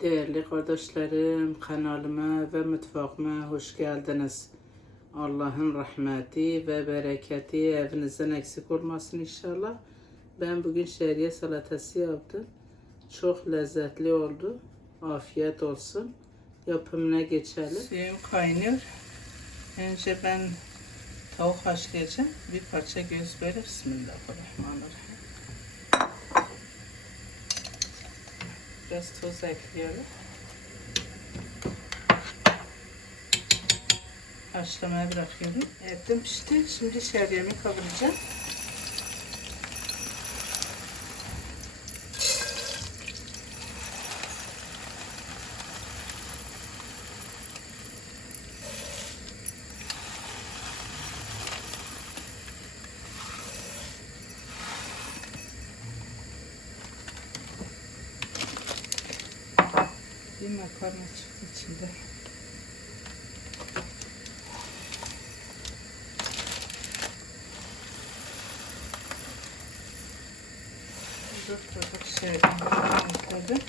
Değerli kardeşlerim, kanalıma ve mutfağıma hoş geldiniz. Allah'ın rahmeti ve bereketi evinizden eksik olmasın inşallah. Ben bugün şehriye salatası yaptım. Çok lezzetli oldu. Afiyet olsun. Yapımına geçelim. Suyum kaynıyor. Önce ben tavuk haşlayacağım. Bir parça göz böyle. Bismillahirrahmanirrahim. Biraz tuz ekliyorum. Haşlamaya bırakıyorum. Etim pişti. Şimdi şehriyemi kavuracağım. Bir makarna çıktı içinde. Dört tabak şerbetini ekledim.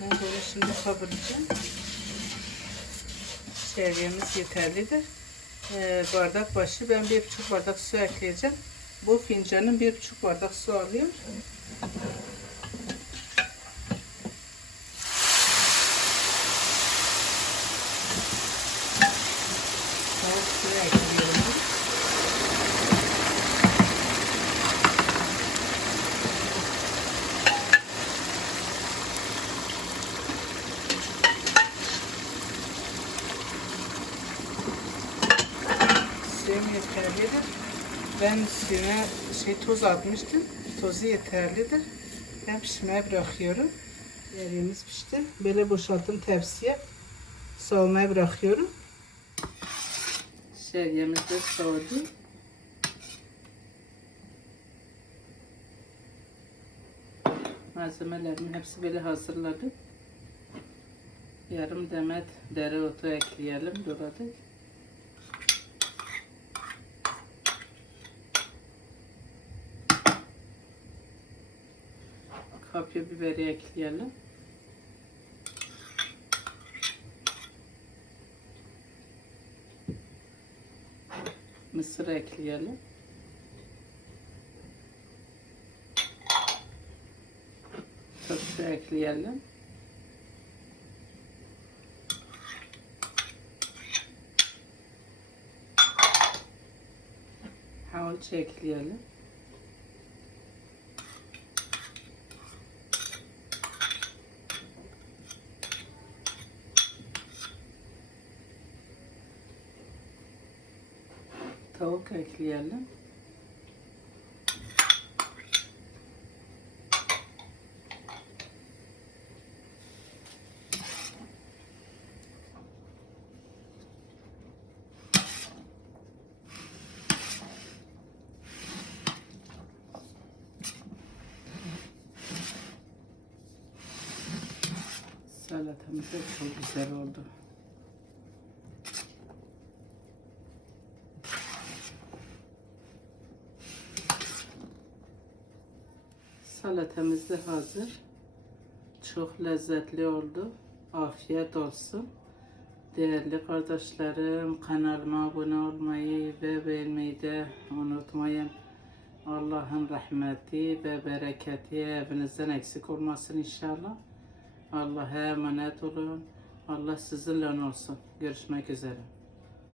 Ben böyle şimdi kavuracağım. Şerbiyemiz yeterlidir. Ee, bardak başı ben bir buçuk bardak su ekleyeceğim. Bu fincanın bir buçuk bardak su alıyor. Ben suyuna şey tuz atmıştım. Tozu yeterlidir. Ben pişmeye bırakıyorum. Yerimiz pişti. Böyle boşalttım tepsiye. Soğumaya bırakıyorum. Şeryemiz de soğudu. Malzemelerimi hepsi böyle hazırladım. Yarım demet dereotu ekleyelim. Doğradık. Kapya biberi ekleyelim. Mısır ekleyelim. Turşu ekleyelim. Havuç ekleyelim. Tavuk ekleyelim. Salatamız da çok güzel oldu. Salatamız da hazır. Çok lezzetli oldu. Afiyet olsun. Değerli kardeşlerim kanalıma abone olmayı ve beğenmeyi de unutmayın. Allah'ın rahmeti ve bereketi evinizden eksik olmasın inşallah. Allah'a emanet olun. Allah sizinle olsun. Görüşmek üzere.